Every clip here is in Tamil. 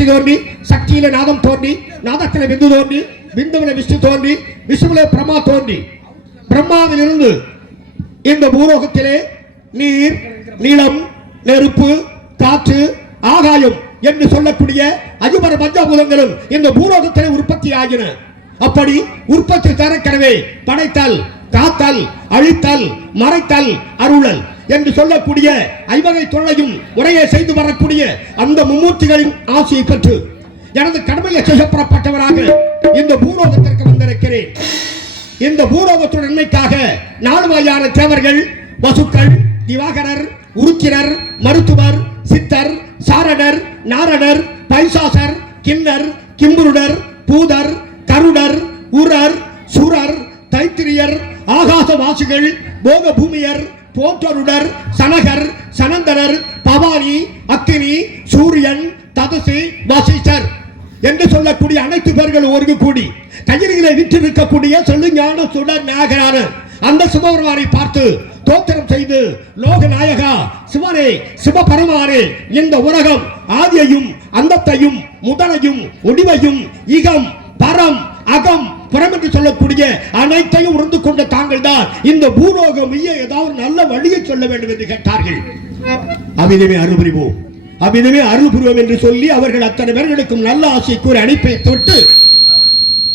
சக்தி தோன்றி சக்தியில நாதம் தோன்றி நாதத்திலே விந்து தோன்றி விந்துவில விஷ்ணு தோன்றி விஷ்ணுவில பிரம்மா தோன்றி. பிரம்மாவிலிருந்து இந்த பூலோகத்திலே நீர் நிலம் நெருப்பு காற்று ஆகாயம் என்று சொல்லக்கூடிய அஜுபர பஞ்சபூதங்களும் இந்த பூலோகத்திலே உற்பத்தி ஆகின அப்படி உற்பத்தி தரக்கனவே படைத்தல் காத்தல் அழித்தல் மறைத்தல் அருளல். என்று சொல்லக்கூடிய ஐவகை தொல்லையும் முறையே செய்து வரக்கூடிய அந்த மும்மூர்த்திகளின் ஆசையை பெற்று எனது கடமையை செய்யப்படப்பட்டவராக இந்த பூலோகத்திற்கு வந்திருக்கிறேன். இந்த பூலோகத்தின் நன்மைக்காக நாலு வகையான தேவர்கள் வசுக்கள் திவாகரர் உருக்கிரர் மருத்துவர் சித்தர் சாரணர் நாரணர் பைசாசர் கிண்ணர் கிம்புருடர் பூதர் கருடர் உரர் சுரர் தைத்திரியர் ஆகாசவாசிகள் போக பூமியர் போற்றருடர் சனகர் சனந்தனர் பவானி அக்கினி சூரியன் ததசி வசிஷ்டர் என்று சொல்லக்கூடிய அனைத்து பேர்கள் ஒருங்கு கூடி கையிலே விற்றிருக்கக்கூடிய சொல்லுஞான சுடர் நாகரான அந்த சிவபெருமானை பார்த்து தோத்திரம் செய்து லோக நாயகா சிவனே சிவபெருமானே இந்த உலகம் ஆதியையும் அந்தத்தையும் முதலையும் ஒடிவையும் இகம் பரம் அகம் புறம் என்று சொல்லக்கூடிய அனைத்தையும் உணர்ந்து கொண்ட தாங்கள் தான் இந்த பூலோகம் ஏதாவது நல்ல வழியை சொல்ல வேண்டும் என்று கேட்டார்கள். அவிதமே அருபுரிவோம் அவ்விதமே அருள் புரிவோம் என்று சொல்லி அவர்கள் அத்தனை பேர்களுக்கும் நல்ல ஆசை கூறி அனுப்பி தொட்டு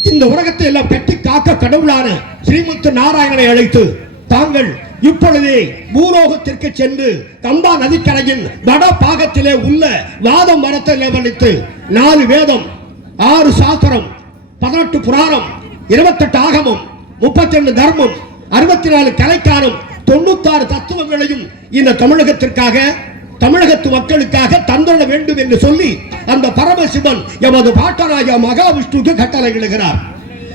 இந்த உலகத்தை எல்லாம் கட்டி காக்க கடவுளான ஸ்ரீமுத்து நாராயணனை அழைத்து தாங்கள் இப்பொழுதே பூலோகத்திற்கு சென்று கம்பா நதிக்கரையின் வட பாகத்திலே உள்ள வாதம் மரத்தை வலித்து நாலு வேதம் ஆறு சாஸ்திரம் பதினெட்டு புராணம் இருபத்தெட்டு ஆகமும் முப்பத்தி ரெண்டு தர்மம் அறுபத்தி நாலு கலைக்காரும் தொண்ணூத்தாறு தத்துவங்களையும் இந்த தமிழகத்திற்காக தமிழகத்து மக்களுக்காக தந்துட வேண்டும் என்று சொல்லி அந்த பரமசிவன் எமது பாட்டராஜா மகாவிஷ்ணுக்கு கட்டளையிடுகிறார்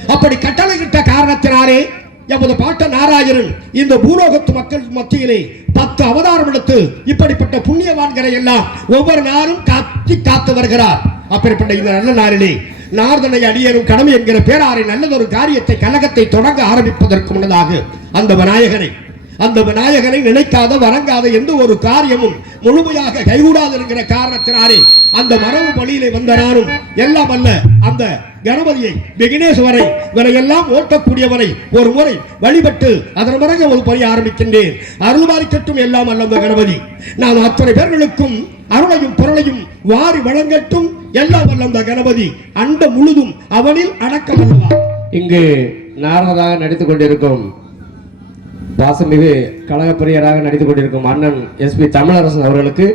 அப்படி கட்டளையிட்ட காரணத்தினாலே எமது பாட்ட நாராயணன் இந்த பூலோகத்து மக்கள் மத்தியிலே பத்து அவதாரம் எடுத்து இப்படிப்பட்ட புண்ணியவான்களை எல்லாம் ஒவ்வொரு நாளும் காத்தி காத்து வருகிறார். அப்படிப்பட்ட இந்த நல்ல நாளிலே நார்தனை அடியரும் கடமை என்கிற பேராரை நல்லதொரு காரியத்தை கழகத்தை தொடங்க ஆரம்பிப்பதற்கு முன்னதாக அந்த விநாயகரை அந்த விநாயகரை நினைக்காத வரங்காத எந்த ஒரு காரியமும் முழுமையாக கைகூடாது என்கிற காரணத்தினாரே அந்த மரபு பணியிலே வந்த நானும் எல்லாம் அல்ல. அந்த கணபதியை விக்னேஸ்வரை இவரையெல்லாம் ஓட்டக்கூடியவரை ஒரு முறை வழிபட்டு அதன் பிறகு ஒரு பணி ஆரம்பிக்கின்றேன். அருள்வாரிக்கட்டும் எல்லாம் அல்ல அந்த கணபதி. நான் அத்தனை பேர்களுக்கும் அருளையும் பொருளையும் வாரி வழங்கட்டும் எல்லாம் வல்ல அந்த கணபதி. அண்ட முழுதும் அவனில் அடக்கம் அல்லவா? இங்கு நாரதாக நடித்துக் கொண்டிருக்கும் பாசமிகு கழகப்பிரியராக நடித்துக் கொண்டிருக்கும் அண்ணன் எஸ்பி தமிழரசன் அவர்களுக்கு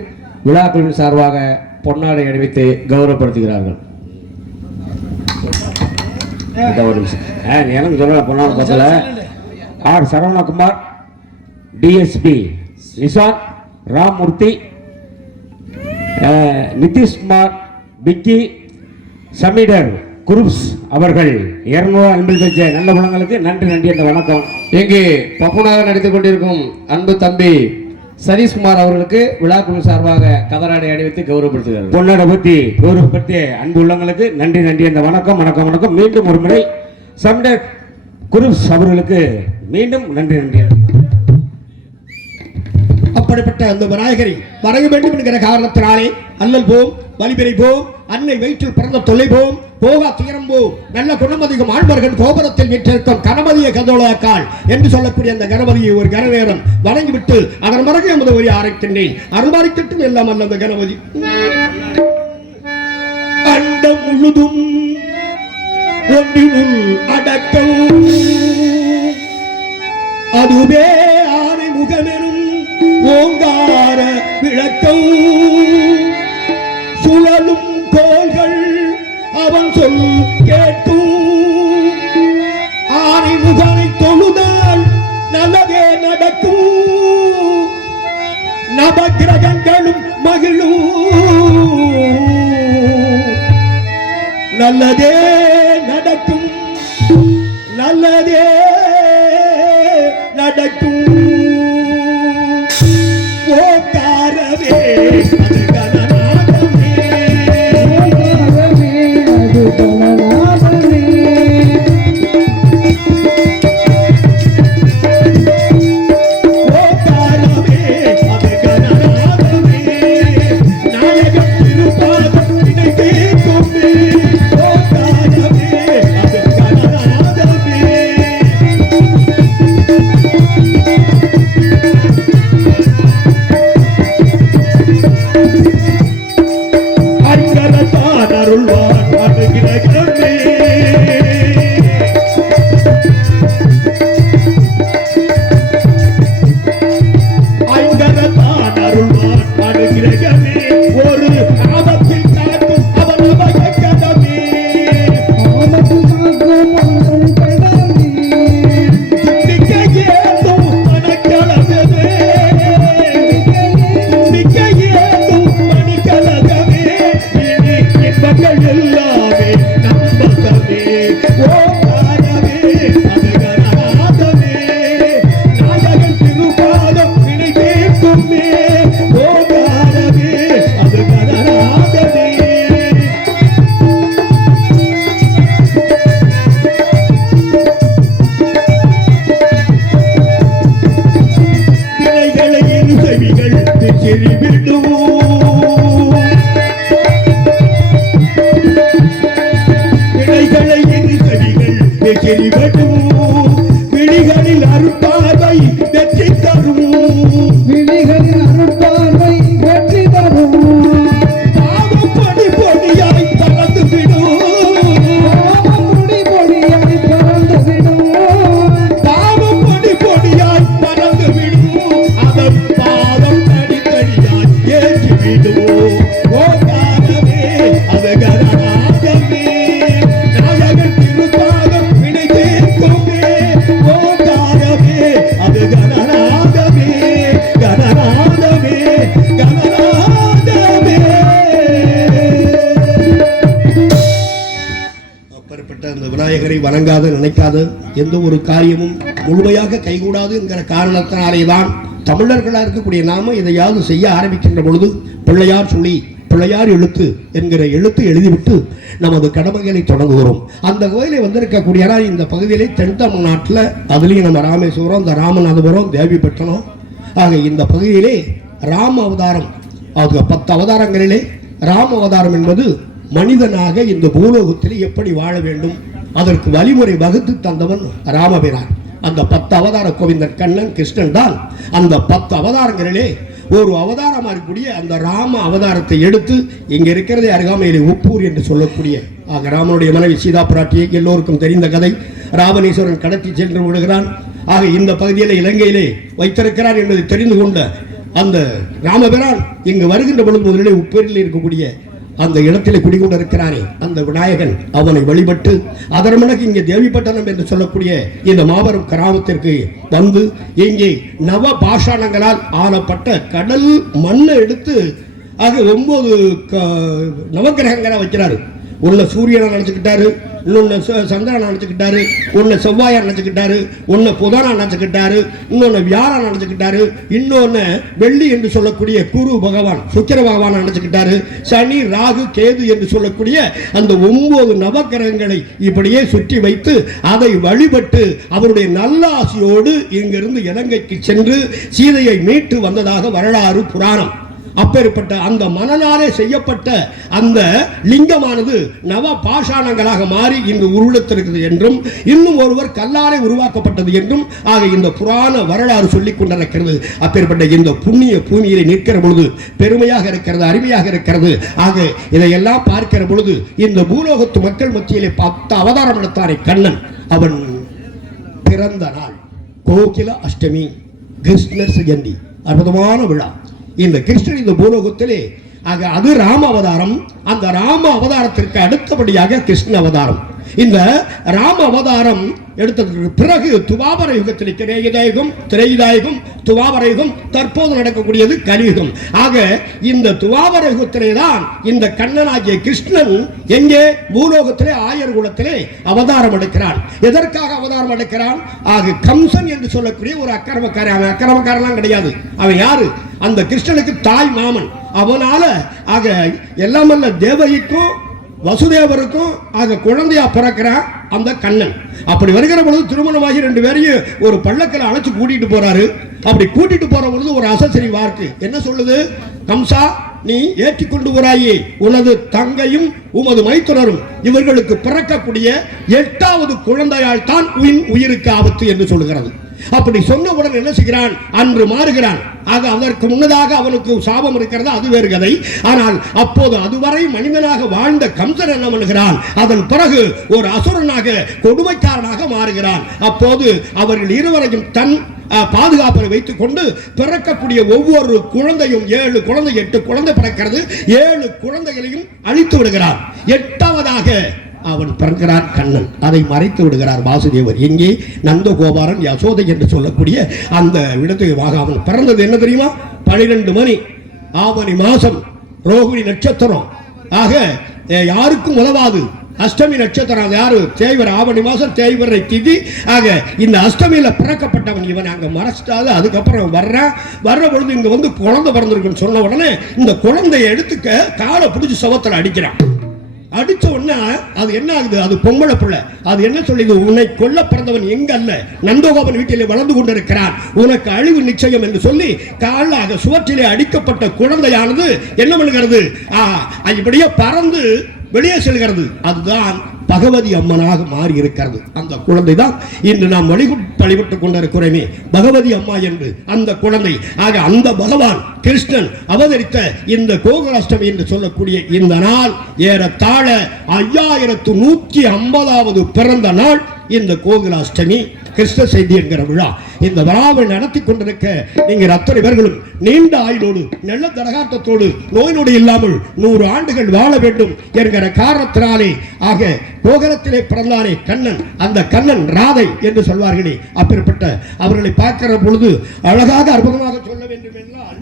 விழாக்குழுவின் சார்பாக பொன்னாடை அணிவித்து கௌரவப்படுத்துகிறார்கள். ஒரு நிமிஷம். எனக்கு சொல்ல பொன்னாடை பத்தல. ஆர். சரவணகுமார் டிஎஸ்பி நிஷாந்த் ராமூர்த்தி நிதிஷ்குமார் பிக்கி சமீடர் குரூப்ஸ் அவர்கள் இருநூறு அன்பில் பெற்ற நல்ல குணங்களுக்கு நன்றி நன்றி என்ற வணக்கம். இங்கு பப்புனாக நடித்துக் கொண்டிருக்கும் அன்பு தம்பி சதீஷ்குமார் அவர்களுக்கு விழா குழு சார்பாக கதராடை அணிவித்து கௌரவப்படுத்துகிறார் பொன்னடை பற்றி கௌரவப்படுத்திய அன்பு உள்ளங்களுக்கு நன்றி நன்றி என்ற வணக்கம் வணக்கம் வணக்கம். மீண்டும் ஒரு முறை சமீடர் குரூப்ஸ் அவர்களுக்கு மீண்டும் நன்றி நன்றி. அப்படிப்பட்ட அந்த விநாயகரை வரைய வேண்டும் என்கிற காரணத்தினாலே அல்லல் போம் வலிபிரை போம் அன்னை வயிற்றில் பிறந்த தொல்லை போம் போகா துயரம் நல்ல குணமதிகம் ஆழ்வர்கள் கோபுரத்தில் வீற்றிருக்கும் கணபதியை கதோலாக்கால் என்று சொல்லக்கூடிய அந்த கணபதியை ஒரு கன நேரம் வணங்கிவிட்டு அதன் பிறகு எமது ஒரு ஆரைக்கின்றேன் அருமாறிக்கட்டும் எல்லாம் அல்ல அந்த கணபதி. அண்டம் முழுதும் ஒன்றினுள் அடக்கம். அதுவே ஆனை முகமெனும் ஓங்கார விளக்கம். நவகிரகங்களும் மகிழும் நல்லதே நடக்கும் நல்லதே வணங்காத நினைக்காத எந்த ஒரு காரியமும் முழுமையாக கைகூடாது என்கிற காரணத்தினாலே தான் தமிழர்களாக இருக்கக்கூடிய நாம இதையாவது செய்ய ஆரம்பிக்கின்ற பொழுது பிள்ளையார் சொல்லி பிள்ளையார் எழுத்து என்கிற எழுத்து எழுதிவிட்டு நமது கடமைகளை தொடங்குகிறோம். அந்த கோயிலை வந்திருக்கக்கூடிய இந்த பகுதியிலே தென் தமிழ்நாட்டில் அதுலேயும் நம்ம ராமேஸ்வரம் இந்த ராமநாதபுரம் தேவிப்பட்டினம். ஆக இந்த பகுதியிலே ராம அவதாரம் ஆக பத்து அவதாரங்களிலே ராம அவதாரம் என்பது மனிதனாக இந்த பூலோகத்தில் எப்படி வாழ வேண்டும் அதற்கு வழிமுறை வகுத்து தந்தவன் ராமபிரான். அந்த பத்து அவதார கோவிந்தன் கண்ணன் கிருஷ்ணன் தான். அந்த பத்து அவதாரங்களிலே ஒரு அவதாரமாக இருக்கக்கூடிய அந்த ராம அவதாரத்தை எடுத்து இங்கே இருக்கிறதே அருகாமையிலே உப்பூர் என்று சொல்லக்கூடிய ஆக ராமனுடைய மனைவி சீதா பிராட்டியை எல்லோருக்கும் தெரிந்த கதை. ராமணீஸ்வரன் கடத்தி சென்று விடுகிறான். ஆக இந்த பகுதியில் இலங்கையிலே வைத்திருக்கிறார் என்பதை தெரிந்து கொண்ட அந்த ராமபிரான் இங்கு வருகின்ற பொழுது முதலிலே உப்பூரில் இருக்கக்கூடிய அந்த இடத்திலே குடிகொண்டிருக்கிறாரே அந்த விநாயகன் அவனை வழிபட்டு அதன் இங்கே தேவிப்பட்டணம் என்று சொல்லக்கூடிய இந்த மாபெரும் கிராமத்திற்கு வந்து இங்கே நவ பாஷாணங்களால் ஆளப்பட்ட கடல் மண்ணை எடுத்து அது ஒன்பது க- வைக்கிறாரு. ஒன்னு சூரியனை நினைச்சுக்கிட்டாரு இன்னொன்று ச- சந்திரனை நினைச்சுக்கிட்டாரு ஒன்னு செவ்வாயை நினைச்சுக்கிட்டாரு ஒன்று புதனை நினைச்சுக்கிட்டாரு இன்னொன்று வியாழன் நினைச்சுக்கிட்டாரு இன்னொன்று வெள்ளி என்று சொல்லக்கூடிய குரு பகவான் சுக்கிர பகவான் நினைச்சுக்கிட்டாரு சனி ராகு கேது என்று சொல்லக்கூடிய அந்த ஒன்பது நவக்கிரகங்களை இப்படியே சுற்றி வைத்து அதை வழிபட்டு அவருடைய நல்லாசியோடு இங்கிருந்து இலங்கைக்கு சென்று சீதையை மீட்டு வந்ததாக வரலாறு புராணம். அப்பேற்பட்ட அந்த மணலாலே செய்யப்பட்ட அந்த லிங்கமானது நவ பாஷாணங்களாக மாறி இன்று உருவத்திருக்கிறது என்றும் இன்னும் ஒருவர் கல்லாலே உருவாக்கப்பட்டது என்றும் ஆக இந்த புராண வரலாறு சொல்லிக் கொண்டிருக்கிறது. அப்பேற்பட்ட இந்த புண்ணிய பூமியிலே நிற்கிற பொழுது பெருமையாக இருக்கிறது அருமையாக இருக்கிறது. ஆக இதையெல்லாம் பார்க்கிற பொழுது இந்த பூலோகத்து மக்கள் மத்தியிலே பத்து அவதாரம் எடுத்தாரே கண்ணன். அவன் பிறந்த நாள் கோகில அஷ்டமி கிருஷ்ணர் ஜெயந்தி. அற்புதமான விழா. இந்த கிருஷ்ணன் இந்த பூலோகத்திலே ஆக அது ராம அவதாரம் அந்த ராம அவதாரத்திற்கு அடுத்தபடியாக கிருஷ்ண அவதாரம். இந்த ராம அவதாரம் எடுத்ததற்கு பிறகு துவாபர யுகத்தில் திரேயுதாயுகம் திரேயுதாயுகம் துவாபர யுகம் தற்போது நடக்கக்கூடியது கலியுகம். ஆக இந்த துவாபர யுகத்திலே தான் இந்த கண்ணனாகிய கிருஷ்ணன் எங்கே? பூலோகத்திலே ஆயர் குலத்திலே அவதாரம் எடுக்கிறான். எதற்காக அவதாரம் எடுக்கிறான்? ஆக கம்சன் என்று சொல்லக்கூடிய ஒரு அக்கிரமக்காரன். அவன் அக்கிரமக்காரன்லாம் கிடையாது. அவன் யாரு? அந்த கிருஷ்ணனுக்கு தாய் மாமன். அவனால ஆக எல்லாமல்ல தேவகிக்கும் வசுதேவருக்கும் அந்த குழந்தையா பிறக்கிறான் அந்த கண்ணன். அப்படி வருகிற பொழுது திருமணமாகி ரெண்டு பேரையும் ஒரு பள்ளக்கில் அழைச்சு கூட்டிட்டு போறாரு. அப்படி கூட்டிட்டு போற பொழுது ஒரு அசசரி வார்க்கு. என்ன சொல்லுது? கம்சா நீ ஏற்றி கொண்டு வராயே. உனது தங்கையும் உமது மைத்துனரும் இவர்களுக்கு பிறக்கக்கூடிய எட்டாவது குழந்தையால் தான் உயிருக்கு ஆபத்து என்று சொல்லுகிறது. அப்படி சொன்னவுடன் என்ன செய்கிறான்? அன்று மாறுகிறான். ஆக அதற்கு முன்னதாக அவனுக்கு சாபம் இருக்கிறது அது வேறு கதை. ஆனால் அப்போது அதுவரை மனிதனாக வாழ்ந்த கம்சன் என்ன பண்ணுகிறான்? அதன் பிறகு ஒரு அசுரனாக கொடுமைக்காரனாக மாறுகிறான். அப்போது அவர்கள் இருவரையும் தன் பாதுகாப்பை வைத்துக் கொண்டு பிறக்கக்கூடிய ஒவ்வொரு குழந்தையும் ஏழு குழந்தை எட்டு குழந்தை பிறக்கிறது. ஏழு குழந்தைகளையும் அழித்து விடுகிறார். எட்டாவதாக அவன் பிறக்கிறான் கண்ணன். அதை மறைத்து விடுகிறார் வாசுதேவர். எங்கே நந்தகோபாரன் யசோதை என்று சொல்லக்கூடிய அந்த இடத்துக்கு வாக அவன் பிறந்தது என்ன தெரியுமா? பனிரெண்டு மணி. ஆவணி மாசம் ரோகிணி நட்சத்திரம். ஆக யாருக்கும் உதவாது. அஷ்டமி நட்சத்திரம் அது யாரு? தேய்வர் ஆவணி மாசம் தேய்வரை திதி. ஆக இந்த அஷ்டமியில பிறக்கப்பட்டவன் இவன். அங்க மறைச்சிட்டாது அதுக்கப்புறம் வர்றான். வர்ற பொழுது இங்க வந்து குழந்தை பிறந்திருக்குன்னு சொன்ன உடனே இந்த குழந்தையை எடுத்துக்க காலை பிடிச்சி சவத்துல அடிக்கிறான். அடிச்ச உடனே அது என்ன ஆகுது? அது பொம்பளை பிள்ளை. அது என்ன சொல்லுது? உன்னை கொல்ல பிறந்தவன் எங்க அல்ல நந்தகோபன் வீட்டிலே வளர்ந்து கொண்டிருக்கிறான். உனக்கு அழிவு நிச்சயம் என்று சொல்லி காலாக சுவற்றிலே அடிக்கப்பட்ட குழந்தையானது என்ன பண்ணுகிறது? இப்படியே பறந்து வெளியே செல்கிறது. அதுதான் பகவதி அம்மனாக மாறி இருக்கிறது அந்த குழந்தை தான் இன்று நாம் வழிபட்டு கொண்டிருக்கிறோமே. பகவதி அம்மா என்று அந்த குழந்தை ஆக அந்த பகவான் கிருஷ்ணன் அவதரித்த இந்த கோகுலாஷ்டமி என்று சொல்லக்கூடிய இந்த நாள் ஏறத்தாழ ஐயாயிரத்து நூற்றி ஐம்பதாவது பிறந்த நாள் இந்த கோகுலாஷ்டமி. கிருஷ்ண செய்தி என்கிற விழா. இந்த விழாவை நடத்தி கொண்டிருக்க நீங்கள் அத்தனை பேர்களும் நீண்ட ஆயுளோடு நல்ல தரகாட்டத்தோடு நோய் நொடி இல்லாமல் நூறு ஆண்டுகள் வாழ வேண்டும் என்கிற காரணத்தினாலே ஆக கோகலத்திலே பிறந்தானே கண்ணன் அந்த கண்ணன் ராதை என்று சொல்வார்களே அப்பேற்பட்ட அவர்களை பார்க்கிற பொழுது அழகாக அற்புதமாக சொல்ல வேண்டும் என்றால்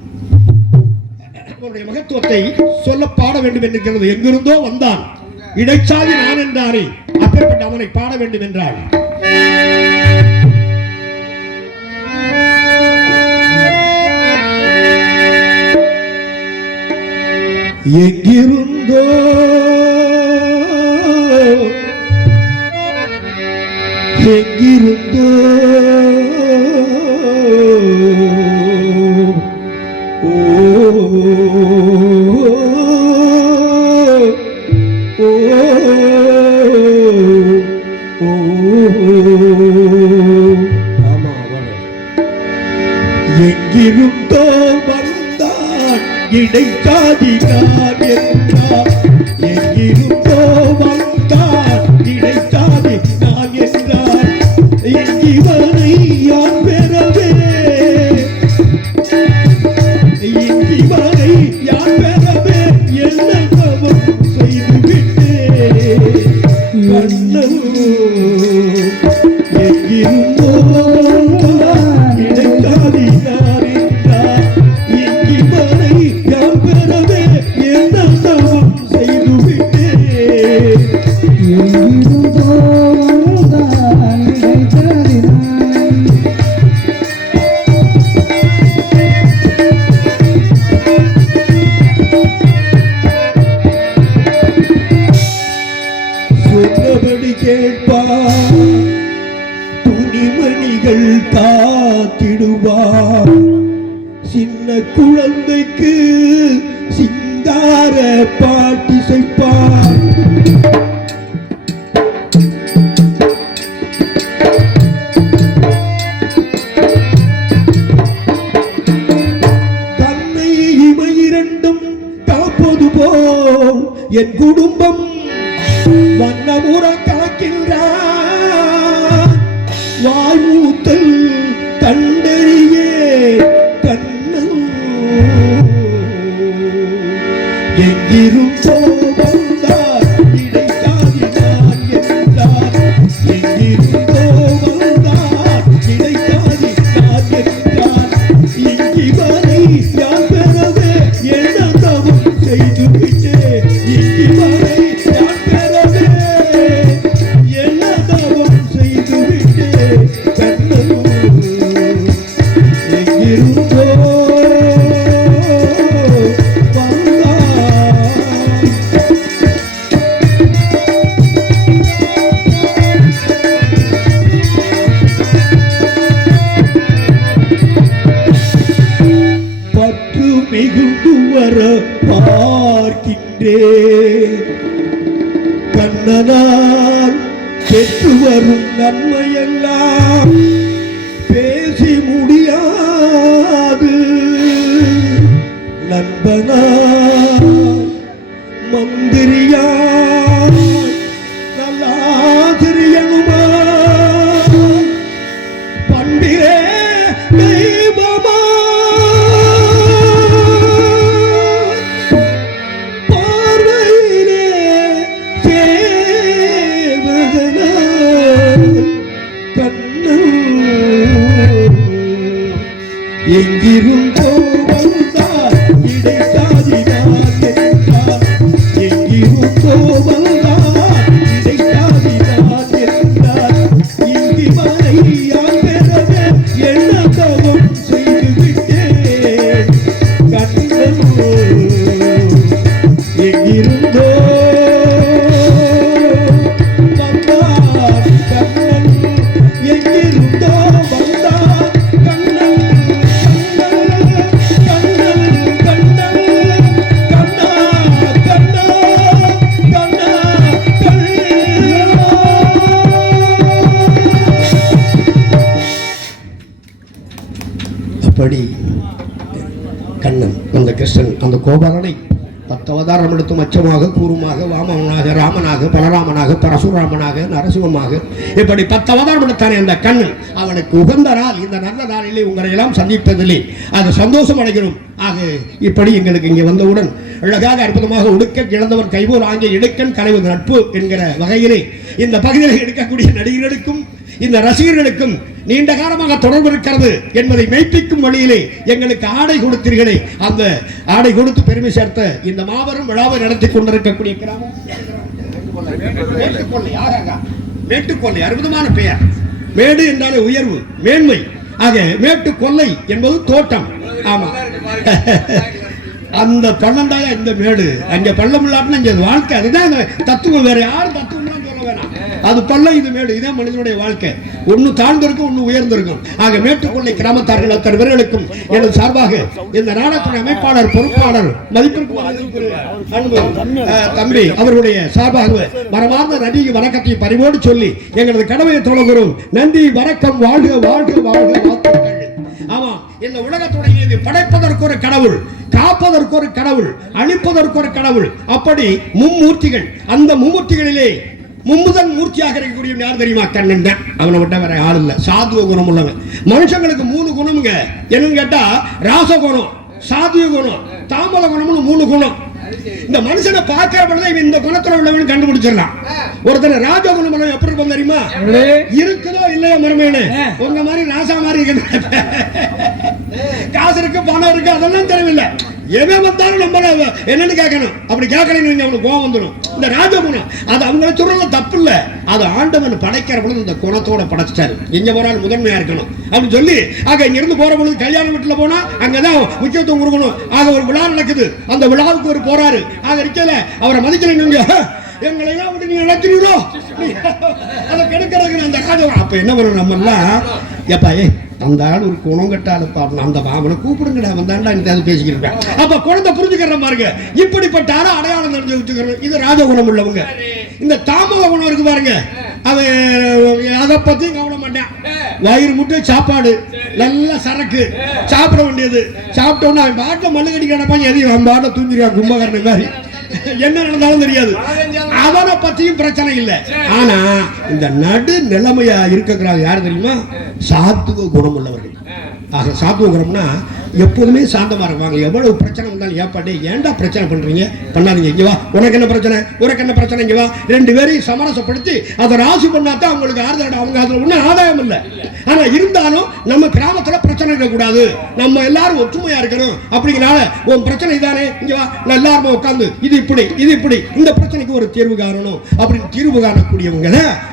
அவருடைய மகத்துவத்தை சொல்ல பாட வேண்டும் என்கிறது எங்கிருந்தோ வந்தான். இடைச்சாதி நான் என்றாரே அப்பேற்பட்ட அவனை பாட வேண்டும் என்றாள் எங்கிருந்தோ எங்கிருந்தோ எங்கிருந்தோ பத்து அச்சமாக கூறுமாக வாமனாக ராமனாக பலராமனாக பரசுராமனாக நரசிம்மமாக இப்படி பத்து அவதாரம் எடுத்தானே அந்த கண்ணன். அவனுக்கு உகந்த நாள் இந்த நல்ல நாளிலே உங்களை எல்லாம் சந்திப்பதில்லை அது சந்தோஷம் அடைகிறோம். ஆக இப்படி எங்களுக்கு இங்கே வந்தவுடன் அழகாக அற்புதமாக உடுக்க இழந்தவன் கைபோல் ஆங்கிய இடுக்கன் கலைவது நட்பு என்கிற வகையிலே இந்த பகுதியில் எடுக்கக்கூடிய நடிகர்களுக்கும் இந்த ரசிகர்களுக்கும் நீண்ட காலமாக தொடர்பு இருக்கிறது என்பதை மெய்ப்பிக்கும் வழியிலே எங்களுக்கு ஆடை கொடுத்தீர்களே. அந்த ஆடை கொடுத்து பெருமை சேர்த்த இந்த மாபெரும் விழாவை நடத்தி கொண்டிருக்கக்கூடிய கிராமம். மேட்டுக்கொள்ளை மேட்டுக்கொல்லை அற்புதமான பெயர். மேடு என்றாலே உயர்வு மேன்மை. ஆக மேட்டுக்கொல்லை என்பது தோட்டம். ஆமா. அந்த பள்ளம் தான் இந்த மேடு. அங்க பள்ளம் இல்லாட்டினா இங்க வாழ்க்கை. அதுதான் தத்துவம். வேற யாரும் தத்துவம் சொல்ல வேணாம். அது பள்ளம் இது மேடு இதே மனிதனுடைய வாழ்க்கை. ஒன்னு தாழ்ந்திருக்கும் ஒன்னு உயர்ந்திருக்கும். ஆக மேட்டுக்கொள்ளை கிராமத்தார்கள் அத்தனை பேர்களுக்கும் எனது சார்பாக இந்த நாடகத்தின் அமைப்பாளர் பொறுப்பாளர் மதிப்பிற்கு தம்பி அவருடைய சார்பாக மரமார்ந்த நடிகை வணக்கத்தை பரிவோடு சொல்லி எங்களது கடமையை தொடங்குகிறோம். நன்றி வணக்கம் வாழ்க வாழ்க வாழ்க வாழ்த்துக்கள். ஆமா இந்த உலகத்துடைய இது படைப்பதற்கு ஒரு கடவுள் காப்பதற்கு ஒரு கடவுள் அழிப்பதற்கு ஒரு கடவுள். அப்படி மும்மூர்த்திகள் அந்த மும்மூர்த்திகளிலே மும்முதன் மூர்த்தியாக இருக்கக்கூடிய யார் தெரியுமா? கண்ணன் தான். அவனை விட்டா வேற ஆள் இல்ல. சாதுவ குணம் உள்ளவன் மனுஷங்களுக்கு மூணு குணம்ங்க. என்னன்னு கேட்டா ராசகுணம் சாதுவ குணம் தாமல குணம்னு மூணு குணம். இந்த மனுஷனை பார்க்கிற பொழுது இவன் இந்த குணத்துல உள்ளவன் கண்டுபிடிச்சிடலாம். ஒருத்தர் ராஜகுணம் உள்ளவன் எப்படி இருப்பான் தெரியுமா? இருக்குதோ இல்லையோ மருமையில உங்க மாதிரி ராசா மாதிரி இருக்கு காசு இருக்கு பணம் இருக்கு அதெல்லாம் தெரியவில்லை. எவன் வந்தாலும் நம்மள என்னன்னு கேட்கணும் அப்படி கேட்கலன்னு அவனுக்கு கோவம் வந்துடும் இந்த ராஜகுணம் அது அவங்கள சொல்றது தப்பு இல்ல அது ஆண்டவன் படைக்கிற பொழுது இந்த குணத்தோட படைச்சிட்டாரு. எங்க போனாலும் முதன்மையா இருக்கணும். அப்படின்னு சொல்லி ஆக இங்க இருந்து போற பொழுது கல்யாண வீட்டுல போனா அங்கதான் முக்கியத்துவம் கொடுக்கணும். ஆக ஒரு விழா நடக்குது. அந்த விழாவுக்கு ஒரு போறாரு. ஆக இருக்கல அவரை மதிக்கல எங்களை எல்லாம் விட்டு நீ நடத்துறீங்களோ அதை கெடுக்கிறதுக்கு அந்த ராஜவன் அப்ப என்ன பண்ணணும் நம்ம எல்லாம் எப்பா ஏ அந்த ஆள் ஒரு குணம் கட்டால பாடணும் அந்த அவனை கூப்பிடுங்கடா வந்தாண்டா எனக்கு அது பேசிக்கிட்டு இருப்பேன் அப்ப குழந்தை புரிஞ்சுக்கிற பாருங்க. இப்படிப்பட்ட ஆள அடையாளம் தெரிஞ்சு வச்சுக்கிறோம். இது ராஜகுணம் உள்ளவங்க. இந்த தாமத குணம் இருக்கு பாருங்க. அவன் அதை பத்தி கவலை மாட்டேன். வயிறு முட்டை சாப்பாடு. நல்ல சரக்கு. சாப்பிட வேண்டியது. சாப்பிட்ட உடனே அவன் பாட்டில் மல்லு கடி கிடப்பான். எதையும் அவன் பாட்டில் தூங்கிடுவான். கும்பகரணம் மாதிரி. என்ன நடந்தாலும் தெரியாது. அவனை பத்தியும் பிரச்சனை இல்லை. ஆனா இந்த நடு நிலைமையா இருக்கிறாங்க யாரு தெரியுமா? சாத்துவ குணம் உள்ளவர்கள் ஆக சாத்துவ எப்போதுமே சாந்தமாக இருப்பாங்க. எவ்வளவு பிரச்சனை வந்தாலும் ஏப்பாட்டே ஏன்டா பிரச்சனை பண்ணுறீங்க பண்ணாதீங்க. இங்கே வா. உனக்கு என்ன பிரச்சனை? உனக்கு என்ன பிரச்சனை? இங்கே வா. ரெண்டு பேரையும் சமரசப்படுத்தி அதை ராசி பண்ணாதான் அவங்களுக்கு ஆறுதல் அவங்க அதில் ஒன்றும் ஆதாயம் இல்லை. ஆனால் இருந்தாலும் நம்ம கிராமத்தில் பிரச்சனை இருக்கக்கூடாது. நம்ம எல்லாரும் ஒற்றுமையாக இருக்கணும். அப்படிங்கனால உன் பிரச்சனை இதானே? இங்கே வா. நான் எல்லாருமே உட்காந்து இது இப்படி இது இப்படி. இந்த பிரச்சனைக்கு ஒரு தீர்வு காணணும். அப்படின்னு தீர்வு காணக்கூடியவங்க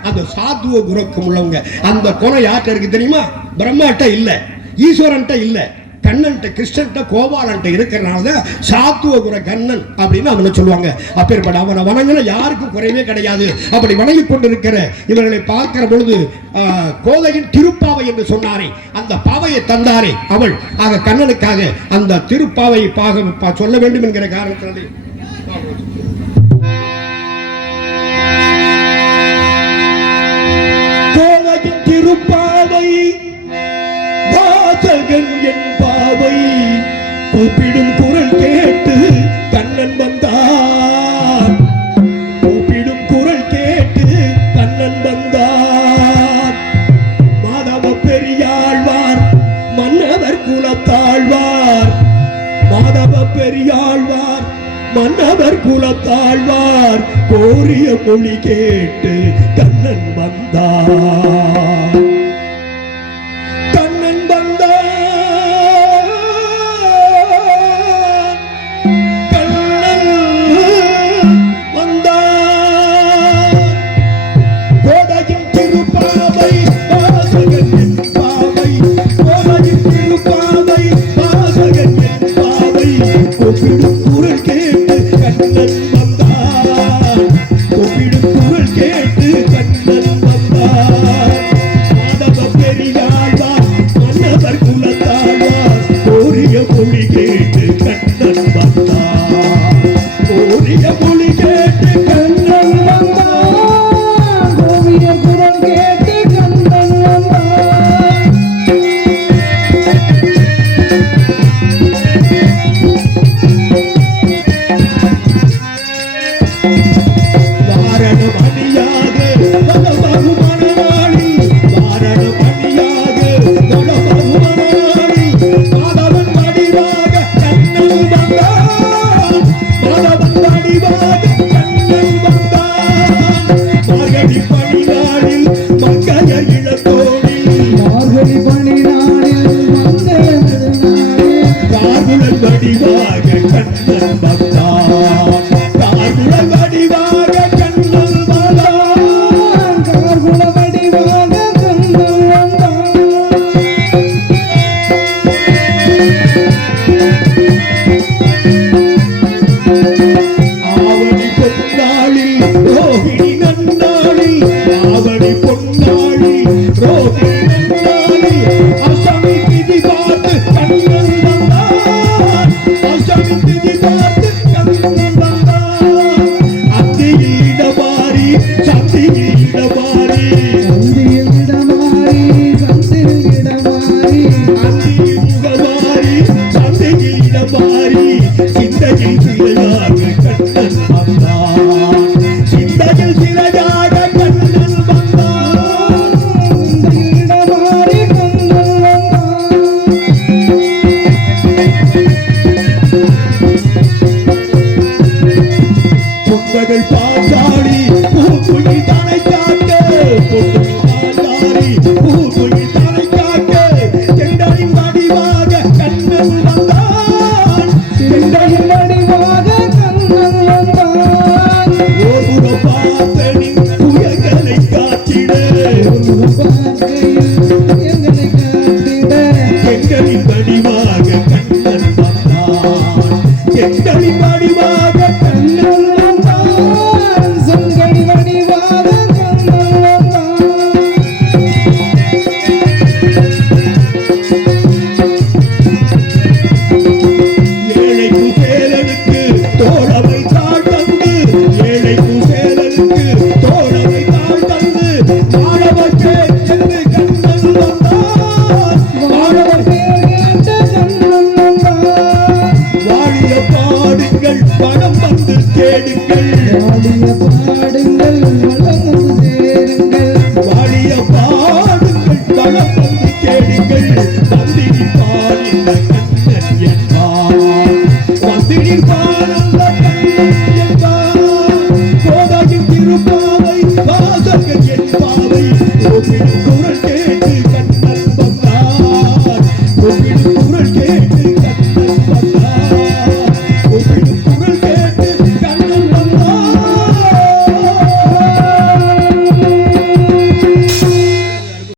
அந்த சாத்துவ குணக்கம் உள்ளவங்க. அந்த குணம் யார்கிட்ட இருக்கு தெரியுமா? பிரம்மாட்ட இல்லை. ஈஸ்வரன்ட்ட இல்ல கண்ணன்ட்ட கிருஷ்ணன்ட்ட கோபாலன்ட்ட இருக்கிறனால தான் சாத்துவ குர கண்ணன் அப்படின்னு அவனை சொல்லுவாங்க. அப்பேற்பட்ட அவனை வணங்கின யாருக்கும் குறைவே கிடையாது. அப்படி வணங்கி கொண்டிருக்கிற இவர்களை பார்க்கிற பொழுது கோதையின் திருப்பாவை என்று சொன்னாரே. அந்த பாவையை தந்தாரே அவள். ஆக கண்ணனுக்காக அந்த திருப்பாவை பாக பா- சொல்ல வேண்டும் என்கிற காரணத்தினாலே. கோதையின் திருப்பாவை கூப்பிடும் குரல் கேட்டு கண்ணன் வந்தார் கூப்பிடும் குரல் கேட்டு கண்ணன் வந்தார் மாதவ பெரியாழ்வார் மன்னவர் குலத்தாழ்வார். மாதவ பெரியாழ்வார் மன்னவர் குலத்தாழ்வார். கோரிய மொழி கேட்டு கண்ணன் வந்தார்